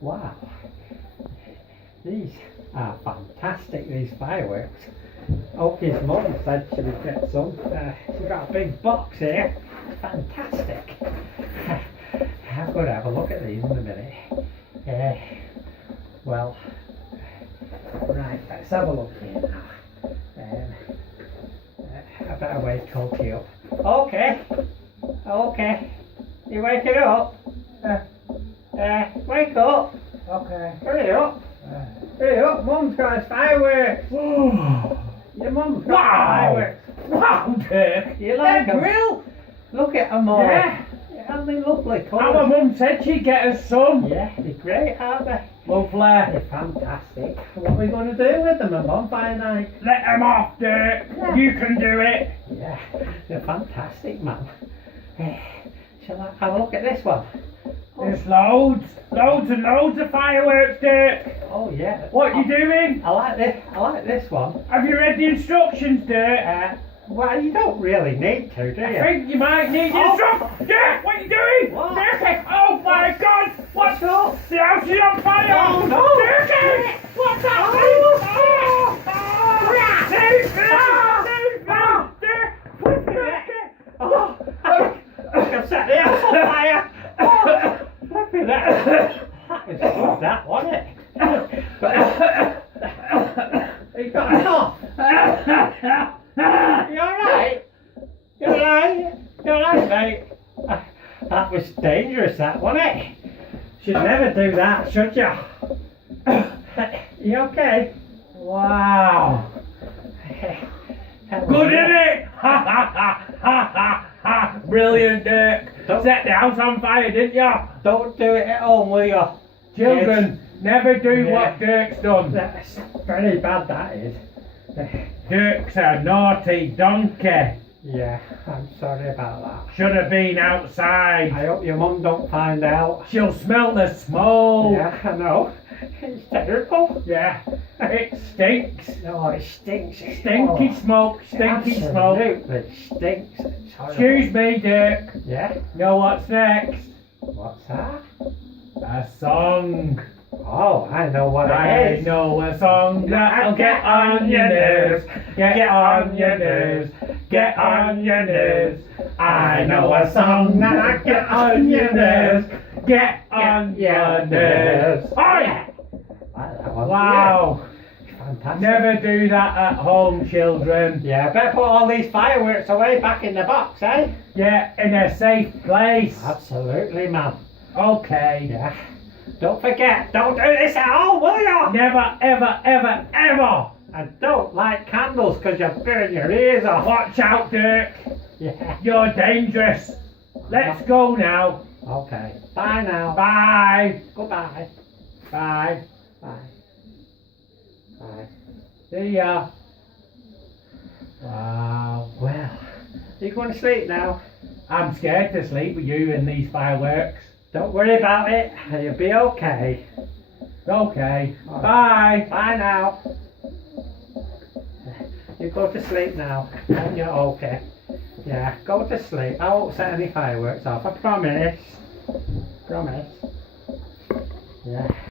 Wow. These are fantastic, these fireworks. Okie's mum said she would get some. She's got a big box here. Fantastic. I'm going to have a look at these in a minute. Well, right, let's have a look here now. I better wake Okie up. Okay, you waking up? Wake up. Okay. Hurry up. Hurry up, Mum's got his fireworks. Your mum's got fireworks. Wow, Dirk. You like them? Real? Look at them all. Yeah. Aren't they lovely colours? Our mum said she'd get us some. Yeah, they're great, aren't they? Lovely. They're fantastic. What are we going to do with them on bonfire night? Let them off, Dirk. Yeah. You can do it. Yeah, they're fantastic, man. Shall I have a look at this one? There's loads and loads of fireworks, Dirk. Oh yeah. What are you doing? I like this one. Have you read the instructions, Dirk? Well, you don't really need to, do you? I think you might need instructions. Dirk, what are you doing? What? Dirk, oh my God. What's up? The house is on fire. Oh no. Dirk, what's happening? Save me! Save me! Dirk, I've set the house on fire. Look at that. That was good, that, wasn't it? You got it off. You alright? You alright? You alright, mate? That was dangerous, that, wasn't it? Should never do that, should you? You okay? wow. Good, isn't it? Ha ha ha ha ha ha. Brilliant, Dirk. Set the house on fire, didn't you? Don't do it at home, will you? Children, never do Yeah. what Dirk's done. That's very bad, that is. Dirk's a naughty donkey. Yeah, I'm sorry about that. Should have been outside. I hope your mum don't find out. She'll smell the smoke. Yeah, I know. It's terrible. Yeah, it stinks. No, it stinks. Stinky smoke, stinky smoke. Absolutely stinks. It's horrible. Excuse me, Dirk. Yeah? Know what's next? What's that? A song. Oh, I know what I it is. know a song that'll get on your nerves. Get on your nerves. Get on your nerves. I know a song that'll get on your nerves. Get on your nerves. Oh yeah! That one. Wow. Yeah. Fantastic. Never do that at home, children. Yeah, better put all these fireworks away back in the box, eh? Yeah, in a safe place. Absolutely, man. Okay. Yeah. Don't forget, don't do this at home, will you? Never, ever, ever, ever. And don't light candles because you'll burn your ears off. Watch out, Dirk. Yeah. You're dangerous. Let's go now. Okay. Bye now. Bye. Goodbye. Bye. Bye. Bye. See ya. Wow. Well, you going to sleep now? I'm scared to sleep with you and these fireworks. Don't worry about it. You'll be okay. Okay. All Bye. Bye now. You go to sleep now. And you're okay. Yeah, go to sleep. I won't set any fireworks off. I promise. Promise. Yeah.